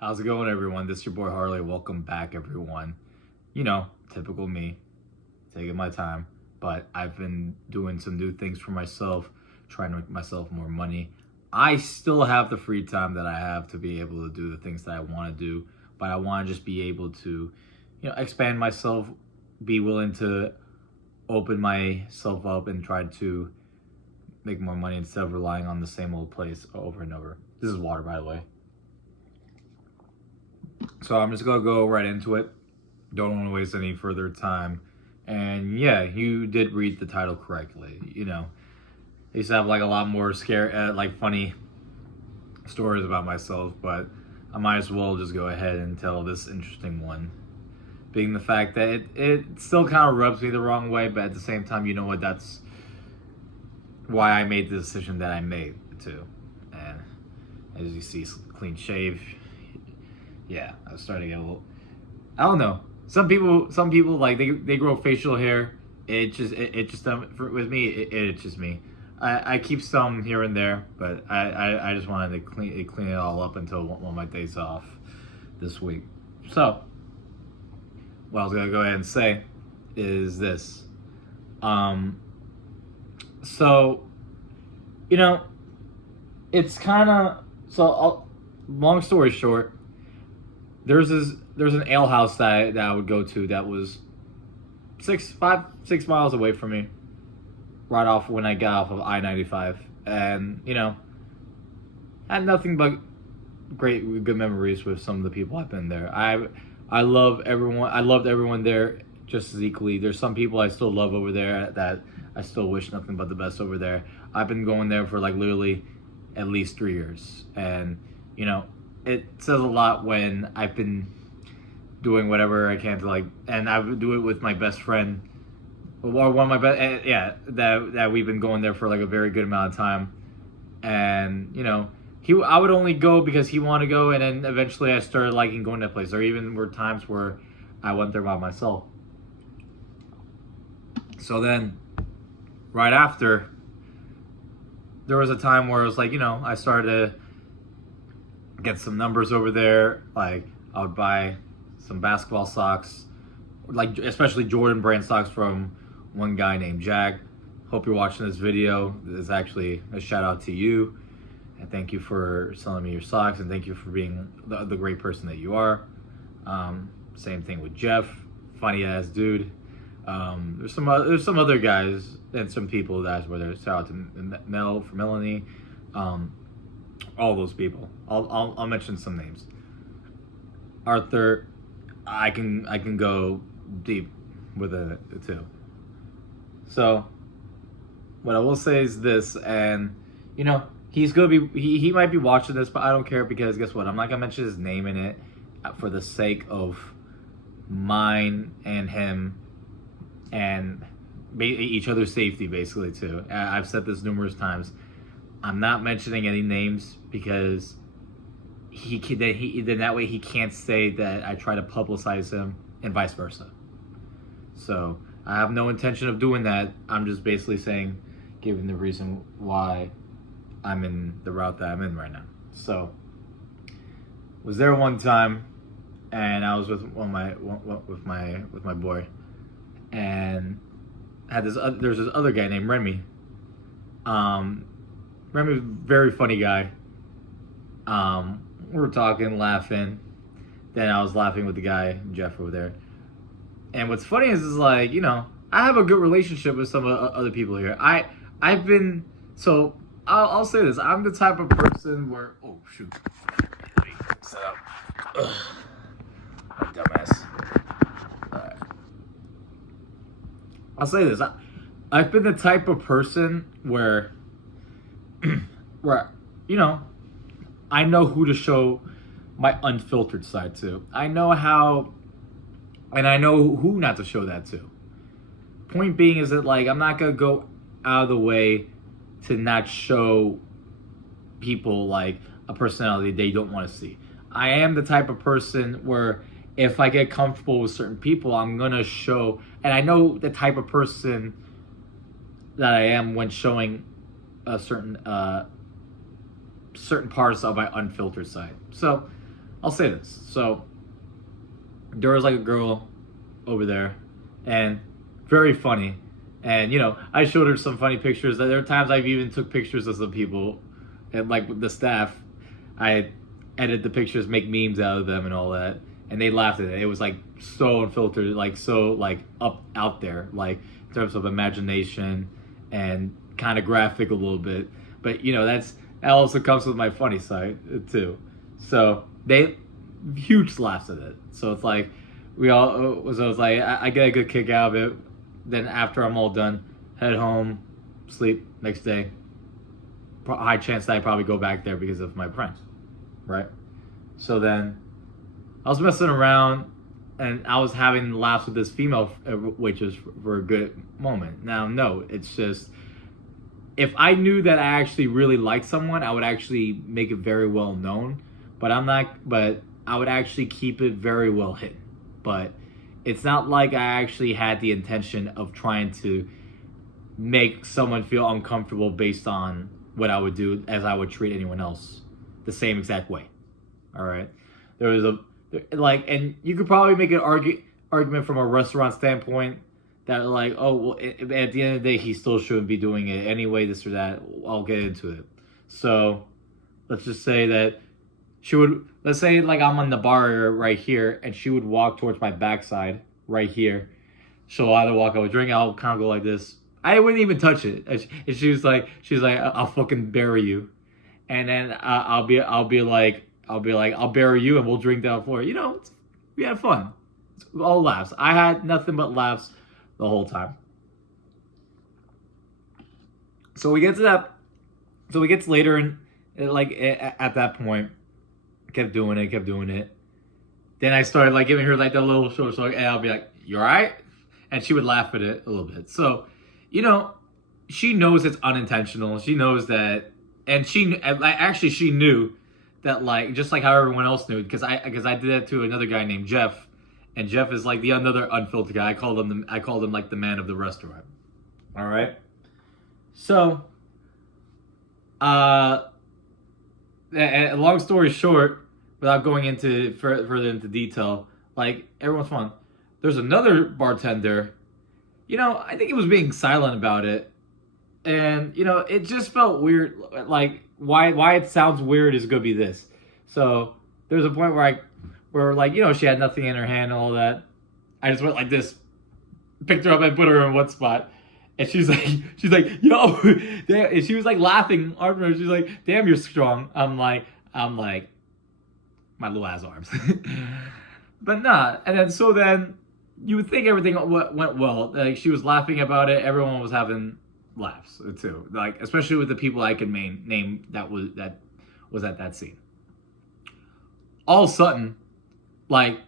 How's it going, everyone? This is your boy Harley. Welcome back, everyone. You know, typical me, taking my time. But I've been doing some new things for myself, trying to make myself more money. I still have the free time that I have to be able to do the things that I want to do, but I want to just be able to, expand myself, be willing to open myself up and try to make more money instead of relying on the same old place over and over. This is water, by the way. So I'm just gonna go right into it. Don't want to waste any further time. And yeah, you did read the title correctly. I used to have like a lot more funny stories about myself, but I might as well just go ahead and tell this interesting one. Being the fact that it still kind of rubs me the wrong way, but at the same time, you know what? That's why I made the decision that I made too. And as you see, clean shave. Yeah, I was starting to get a little. I don't know. Some people like they grow facial hair. It just with me it's just me. I keep some here and there, but I just wanted to clean it all up until one of my days off this week. So what I was gonna go ahead and say is this. So it's kind of long story short. There's an ale house that I would go to that was 6 miles away from me, right off when I got off of I-95, and I had nothing but good memories with some of the people I've been there. I love everyone. I loved everyone there just as equally. There's some people I still love over there that I still wish nothing but the best over there. I've been going there for like literally at least 3 years, and it says a lot when I've been doing whatever I can to and I would do it with my best friend, or one of my best, that we've been going there for like a very good amount of time, and I would only go because he wanted to go, and then eventually I started liking going to that place. There even were times where I went there by myself. So then, right after, there was a time where it was like, I started to get some numbers over there. Like, I would buy some basketball socks, like especially Jordan brand socks from one guy named Jack. Hope you're watching this video. This is actually a shout out to you, and thank you for selling me your socks, and thank you for being the great person that you are. Same thing with Jeff, funny ass dude. There's some other guys and some people that's where there's shout out to Mel for Melanie. All those people. I'll mention some names. Arthur, I can go deep with it too. So what I will say is this, and he's gonna be he might be watching this, but I don't care, because guess what? I'm not gonna mention his name in it for the sake of mine and him and each other's safety, basically too. I've said this numerous times. I'm not mentioning any names because then that way he can't say that I try to publicize him, and vice versa. So I have no intention of doing that. I'm just basically saying, giving the reason why I'm in the route that I'm in right now. So was there one time, and I was with with my boy, and had there's this other guy named Remy. Remy, very funny guy. We were talking, laughing. Then I was laughing with the guy, Jeff, over there. And what's funny is like, I have a good relationship with some other people here. I've been, so I'll say this. I'm the type of person where, oh shoot. Let me set up. Ugh. Dumbass. Alright. I'll say this. I've been the type of person where I know who to show my unfiltered side to. I know how, and I know who not to show that to. Point being is that I'm not gonna go out of the way to not show people like a personality they don't want to see. I am the type of person where if I get comfortable with certain people, I'm gonna show, and I know the type of person that I am when showing a certain parts of my unfiltered side. So I'll say this. So there was like a girl over there, and very funny. And I showed her some funny pictures. There are times I've even took pictures of some people, and like with the staff, I edit the pictures, make memes out of them, and all that. And they laughed at it. It was like so unfiltered, like so like up out there, like in terms of imagination and kind of graphic a little bit. But that also comes with my funny side too. So they huge laughs at it. So it's like so it's like I get a good kick out of it. Then after I'm all done, head home, sleep. Next day, high chance that I probably go back there because of my friends, right? So then I was messing around, and I was having laughs with this female waitress for a good moment. Now, no, it's just, if I knew that I actually really liked someone, I would actually make it very well known. But I would actually keep it very well hidden. But it's not like I actually had the intention of trying to make someone feel uncomfortable based on what I would do as I would treat anyone else the same exact way. All right. There was and you could probably make an argument from a restaurant standpoint that like, oh, well, at the end of the day, he still shouldn't be doing it anyway, this or that. I'll get into it. So let's just say that let's say like I'm on the bar right here, and she would walk towards my backside right here. She'll either walk up a drink, I'll kind of go like this. I wouldn't even touch it. And she was like, I'll fucking bury you. And then I'll be like, I'll bury you and we'll drink down for it. We had fun. All laughs. I had nothing but laughs the whole time. So we get to later, and like at that point, I kept doing it. Then I started like giving her like that little short song, and I'll be like, "You alright?" And she would laugh at it a little bit. So, she knows it's unintentional. She knows that, and she knew that, like, just like how everyone else knew, because I did that to another guy named Jeff, and Jeff is like the another unfiltered guy. I called him like the man of the restaurant. All right. So, and long story short, without going into further into detail, like, everyone's fun. There's another bartender. I think he was being silent about it, and it just felt weird. Like, why it sounds weird is gonna be this. So there's a point where like she had nothing in her hand and all that. I just went like this, picked her up and put her in one spot, and she's like yo, damn. And she was like laughing. She's like, damn, you're strong. I'm like my little ass arms, but nah. And then you would think everything went well. Like, she was laughing about it. Everyone was having laughs too. Like, especially with the people I could name that was at that scene. All of a sudden, like,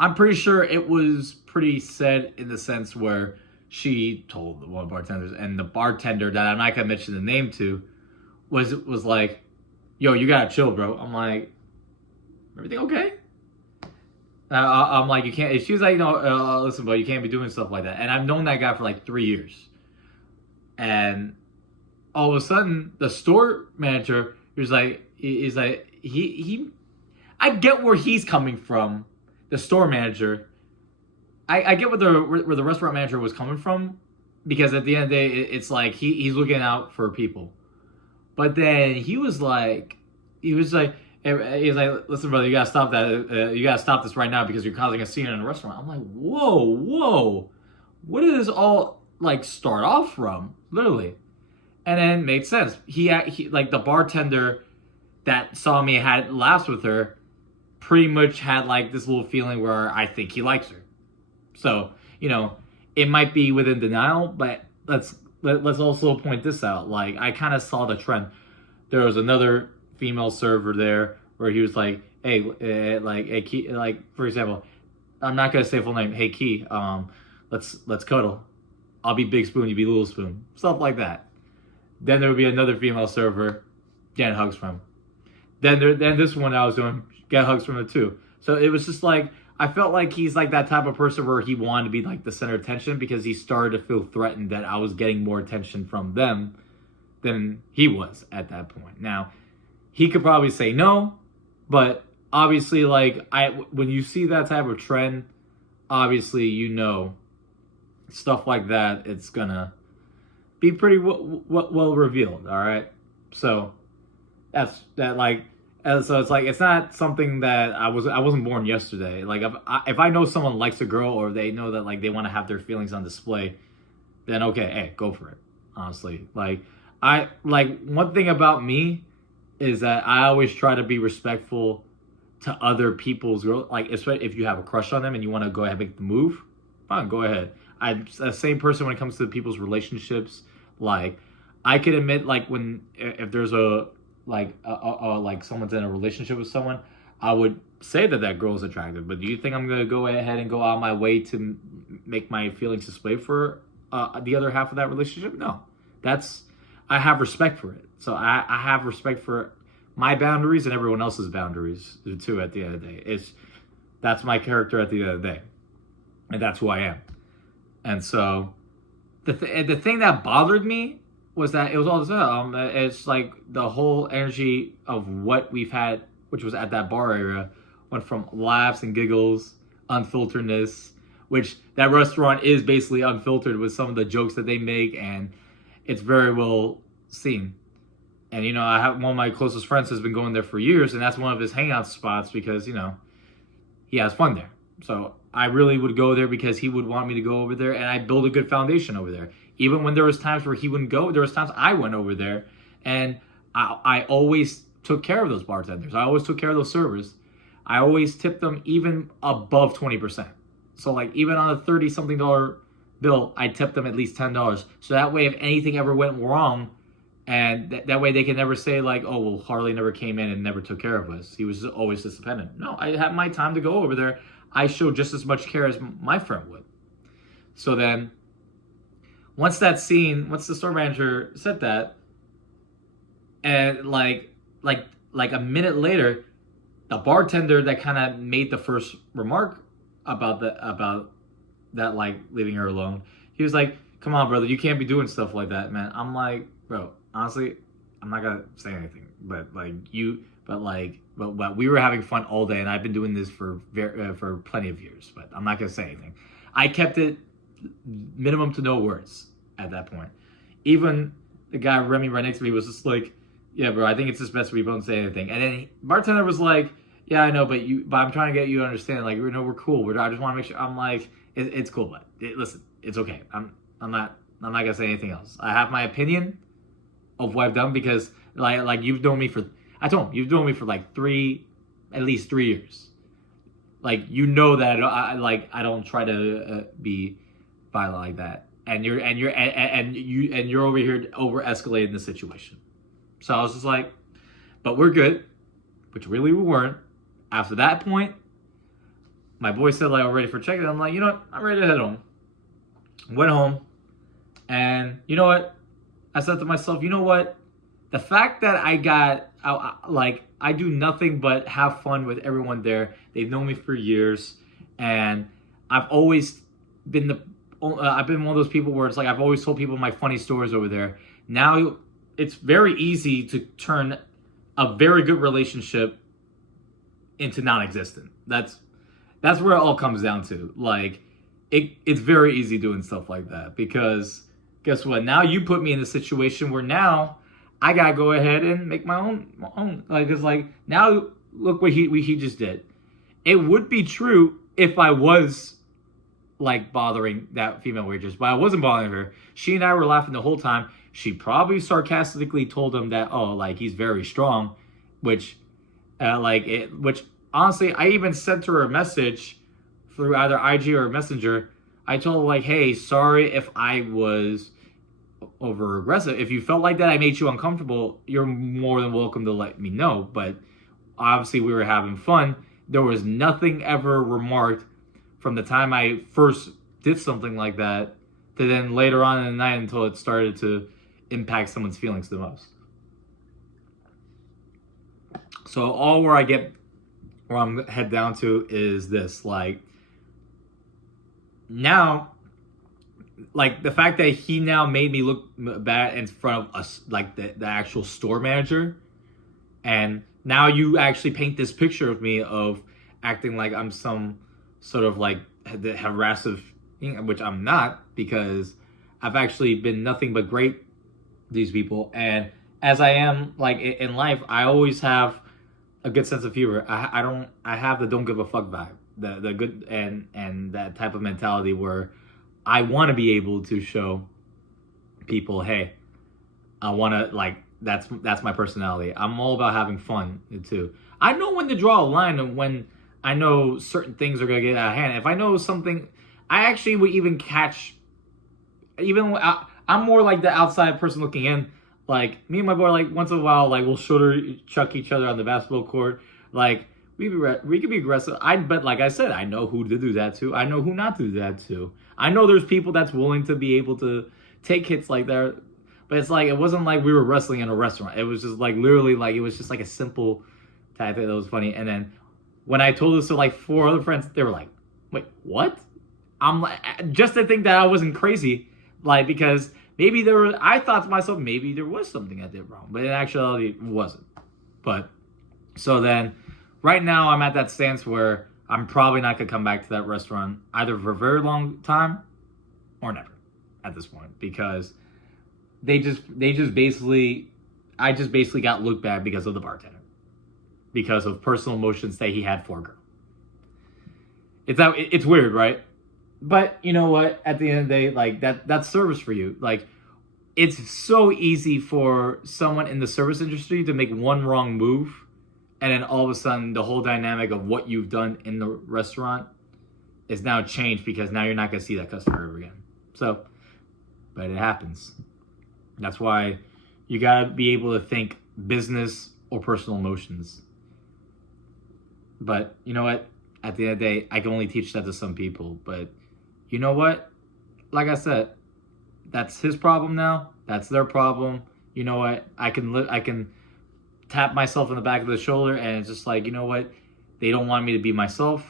I'm pretty sure it was pretty said in the sense where she told one of the bartenders, and the bartender that I'm not gonna mention the name to was like, "Yo, you gotta chill, bro." I'm like, "Everything okay?" I'm like, "You can't." She was like, listen, bro, you can't be doing stuff like that." And I've known that guy for like 3 years. And all of a sudden, the store manager he's like, I get where he's coming from. The store manager, I get where the restaurant manager was coming from, because at the end of the day, it's like he's looking out for people. But then he was like, "Listen, brother, you gotta stop that. You gotta stop this right now because you're causing a scene in a restaurant." I'm like, whoa, what did this all like start off from? Literally, and then it made sense. He like the bartender that saw me had laughs with her, pretty much had like this little feeling where I think he likes her. So it might be within denial, but let's also point this out. Like, I kind of saw the trend. There was another female server there where he was like, "Hey, hey, Key," like, for example, I'm not gonna say full name. "Hey, Key, let's cuddle. I'll be big spoon, you be little spoon." Stuff like that. Then there would be another female server getting hugs from. Then this one I was doing, get hugs from it too. So it was just like, I felt like he's like that type of person where he wanted to be like the center of attention, because he started to feel threatened that I was getting more attention from them than he was at that point. Now, he could probably say no, but obviously, like, when you see that type of trend, obviously, stuff like that, it's gonna be pretty well revealed. All right, so that's that. Like, and so it's like it's not something that I wasn't born yesterday. Like, if I know someone likes a girl, or they know that like they want to have their feelings on display, then okay, hey, go for it. Honestly, like, one thing about me is that I always try to be respectful to other people's girls. Like, especially if you have a crush on them and you want to go ahead and make the move, fine, go ahead. I'm the same person when it comes to people's relationships. Like, I could admit, like, if there's like someone's in a relationship with someone, I would say that girl is attractive. But do you think I'm gonna go ahead and go out my way to make my feelings display for the other half of that relationship? No, I have respect for it. So I have respect for my boundaries and everyone else's boundaries too. At the end of the day, that's my character at the end of the day, and that's who I am. And so the thing that bothered me was that it was all this. It's like the whole energy of what we've had, which was at that bar area, went from laughs and giggles, unfilteredness, which that restaurant is basically unfiltered with some of the jokes that they make, and it's very well seen. And I have one of my closest friends has been going there for years, and that's one of his hangout spots because he has fun there. So I really would go there because he would want me to go over there, and I build a good foundation over there. Even when there was times where he wouldn't go, there was times I went over there, and I always took care of those bartenders. I always took care of those servers. I always tipped them even above 20%. So like even on a $30-something bill, I tipped them at least $10. So that way, if anything ever went wrong, and that way they can never say like, oh, well, Harley never came in and never took care of us. He was always just dependent. No, I had my time to go over there. I showed just as much care as my friend would. So then, once the store manager said that, and like a minute later, the bartender that kind of made the first remark about that, like leaving her alone, he was like, "Come on, brother, you can't be doing stuff like that, man." I'm like, bro, honestly, I'm not gonna say anything, but we were having fun all day, and I've been doing this for plenty of years, but I'm not gonna say anything. I kept it minimum to no words at that point. Even the guy Remy right next to me was just like, "Yeah, bro, I think it's just best we don't say anything." And then bartender was like, "Yeah, I know, but I'm trying to get you to understand. Like, we're cool. I just want to make sure." I'm like, "It's cool, but listen, it's okay. I'm not gonna say anything else. I have my opinion of what I've done because like you've known me for. I told him you've known me for like at least 3 years. Like that I don't try to be violent like that. And you're over here over escalating the situation." So I was just like, "But we're good," which really we weren't. After that point, my boy said like, "I'm ready for check-in." I'm like, "You know what? I'm ready to head home." Went home, and you know what? I said to myself, "You know what? The fact that I do nothing but have fun with everyone there. They've known me for years, and I've always been I've been one of those people where it's like I've always told people my funny stories over there. Now it's very easy to turn a very good relationship into non-existent. That's where it all comes down to. Like it's very easy doing stuff like that because guess what? Now you put me in a situation where now I gotta go ahead and make my own. Like it's like now look what he just did. It would be true if I was like bothering that female waitress, but I wasn't bothering her. She and I were laughing the whole time. She probably sarcastically told him that, oh, like he's very strong, which honestly, I even sent her a message through either IG or Messenger. I told her like, "Hey, sorry if I was over aggressive. If you felt like that I made you uncomfortable, you're more than welcome to let me know." But obviously we were having fun. There was nothing ever remarked from the time I first did something like that to then later on in the night until it started to impact someone's feelings the most. So all where I'm head down to is this, like now, like the fact that he now made me look bad in front of us, like the actual store manager, and now you actually paint this picture of me of acting like I'm some sort of like harassive, which I'm not, because I've actually been nothing but great to these people. And as I am like in life, I always have a good sense of humor. I have the don't give a fuck vibe, the good and that type of mentality where I want to be able to show people, hey, I want to like that's my personality. I'm all about having fun too. I know when to draw a line and when I know certain things are gonna get out of hand. If I know something, I actually would even catch. Even I'm more like the outside person looking in. Like me and my boy, like once in a while, like we'll shoulder chuck each other on the basketball court. Like we could be aggressive. But like I said, I know who to do that to. I know who not to do that to. I know there's people that's willing to be able to take hits like that. But it's like, it wasn't like we were wrestling in a restaurant. It was just like literally like, it was just like a simple tactic that was funny. And then when I told this to like 4 other friends, they were like, wait, what? I'm like, just to think that I wasn't crazy. Like, because maybe I thought to myself, maybe there was something I did wrong. But in actuality, it wasn't. But, so then, right now I'm at that stance where I'm probably not going to come back to that restaurant either for a very long time or never at this point. Because I just basically got looked bad because of the bartender, because of personal emotions that he had for a girl. It's weird, right? But you know what? At the end of the day, like that's service for you. Like, it's so easy for someone in the service industry to make one wrong move, and then all of a sudden the whole dynamic of what you've done in the restaurant is now changed, because now you're not going to see that customer ever again. So, but it happens. That's why you gotta be able to think business or personal emotions. But you know what? At the end of the day, I can only teach that to some people. But you know what? Like I said, that's his problem now. That's their problem. You know what? I can tap myself in the back of the shoulder, and it's just like, you know what? They don't want me to be myself.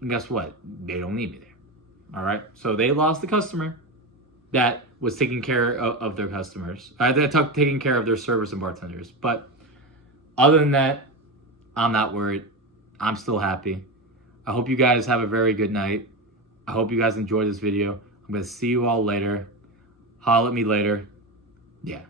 And guess what? They don't need me there. All right? So they lost the customer that was taking care of their customers. They're taking care of their servers and bartenders. But other than that, I'm not worried. I'm still happy. I hope you guys have a very good night. I hope you guys enjoyed this video. I'm going to see you all later. Holler at me later. Yeah.